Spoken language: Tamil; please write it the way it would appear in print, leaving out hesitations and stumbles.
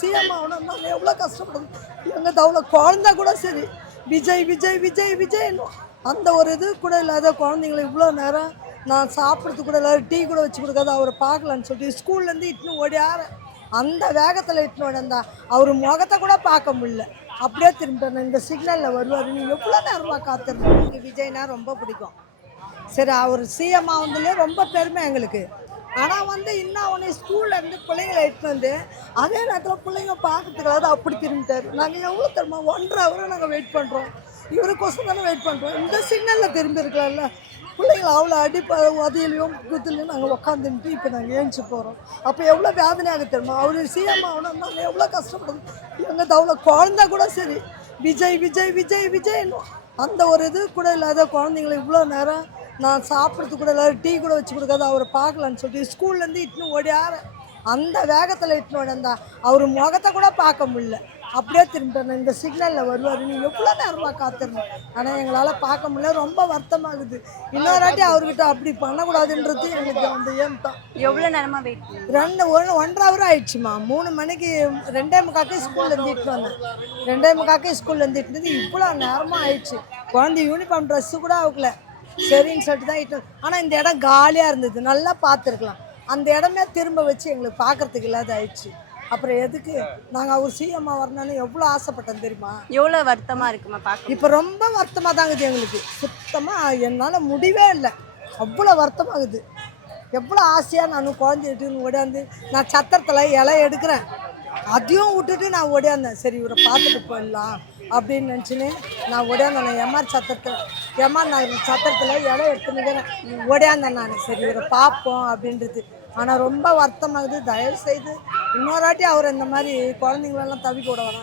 சிஎம் ஆகணும் நாங்கள் எவ்வளோ கஷ்டப்படுது. எங்கள் தவளை குழந்த கூட சரி விஜய் விஜய் விஜய் விஜய்னு அந்த ஒரு இது கூட இல்லாத குழந்தைங்களை இவ்வளோ நேரம் நான் சாப்பிட்றதுக்கு கூட இல்லாத டீ கூட வச்சு கொடுக்காத அவரை பார்க்கலான்னு சொல்லிட்டு ஸ்கூல்லேருந்து இட்டுன்னு ஓடியார அந்த வேகத்தில் இட்டுன்னு ஓடிந்தா அவர் முகத்தை கூட பார்க்க முடியல. அப்படியே திரும்பிட்டேன். இந்த சிக்னலில் வருவார், நீங்கள் எவ்வளோ நேரமாக காத்திருந்தோம். எனக்கு விஜய்னா ரொம்ப பிடிக்கும். சரி, அவர் சிஎம் ஆகுதுலேயே ரொம்ப பெருமை எங்களுக்கு. ஆனால் இன்னும் அவனை ஸ்கூல்லேருந்து பிள்ளைங்களை எடுத்துன்னு வந்து அதே நேரத்தில் பிள்ளைங்க பார்க்கறதுக்காக அப்படி திரும்பிட்டார். நாங்கள் எவ்வளோ தெரியுமா 1.5 ஹவராக நாங்கள் வெயிட் பண்ணுறோம். இவருக்கோசம் தானே வெயிட் பண்ணுறோம். இந்த சிக்னலில் திரும்பி இருக்கலாம்ல. பிள்ளைங்களை அவ்வளோ உதவியிலையும் குத்துலையும் நாங்கள் உட்காந்துட்டு இப்போ நாங்கள் ஏஞ்சி போகிறோம். அப்போ எவ்வளோ வேதனையாக தெரியுமா. அவர் சிஎம் ஆகணும் நாங்கள் எவ்வளோ கஷ்டப்படுது. எங்கள் தவளை குழந்த கூட சரி விஜய் விஜய் விஜய் விஜய்னு அந்த ஒரு இது கூட இல்லாத குழந்தைங்களை இவ்வளோ நேரம் நான் சாப்பிட்றதுக்கு கூட இல்லாத டீ கூட வச்சு கொடுக்காத அவரை பார்க்கலான்னு சொல்லிட்டு ஸ்கூல்லேருந்து இட்டுன்னு ஓடியார அந்த வேகத்தில் இட்டுன்னு ஓடிந்தா அவர் முகத்தை கூட பார்க்க முடியல. அப்படியே திரும்பிட்டேன். இந்த சிக்னலில் வருவார், நீங்கள் எவ்வளோ நேரமாக காத்திருந்தோம். ஆனால் எங்களால் பார்க்க முடியல. ரொம்ப வருத்தமாகுது. இன்னொரு அவர்கிட்ட அப்படி பண்ணக்கூடாதுன்றது எங்களுக்கு அந்த ஏம் தான். எவ்வளோ நேரமாக வெயிட் 1.5 ஹவர் ஆயிடுச்சுமா. 3 மணிக்கு 2:45 ஸ்கூல்லேருந்து இட்டுன்னு வந்தேன். 2:45 ஸ்கூல்லேருந்து இட்டுனது இவ்வளோ நேரமாக ஆயிடுச்சு. குழந்தை யூனிஃபார்ம் ட்ரெஸ்ஸு கூட ஆகல. சரின்னு சொல்லிட்டு தான் இட்டு. ஆனால் இந்த இடம் காலியாக இருந்தது, நல்லா பார்த்துருக்கலாம். அந்த இடமே திரும்ப வச்சு எங்களுக்கு பார்க்கறதுக்கு இல்லாத ஆயிடுச்சு. அப்புறம் எதுக்கு நாங்கள் அவர் சிஎம்மாக வரணும்னு எவ்வளோ ஆசைப்பட்டோம் தெரியுமா. எவ்வளோ வருத்தமாக இருக்குமா பார்க்க. இப்போ ரொம்ப வருத்தமாக தாங்குது எங்களுக்கு. சுத்தமாக என்னால் முடிவே இல்லை. அவ்வளோ வருத்தமாகுது. எவ்வளோ ஆசையாக நான் குழந்தைட்டு ஓடியாந்து நான் சத்திரத்தில் இலை எடுக்கிறேன், அதையும் விட்டுட்டு நான் ஓடியாந்தேன். சரி, இவரை பார்த்துட்டு போயிடலாம் அப்படின்னு நினச்சின்னு நான் ஓடியாந்தேன். நான் எம்ஆர் நகர் சத்திரத்தில் இலை எடுத்துன்னுக்கிறேன், ஓடியாந்தேன் நான். சரி, இவரை பார்ப்போம் அப்படின்றது. ஆனால் ரொம்ப வருத்தமாகுது. தயவு செய்து இன்னொரு அவர் இந்த மாதிரி குழந்தைங்களெல்லாம் தவிக்க விட வரான்னு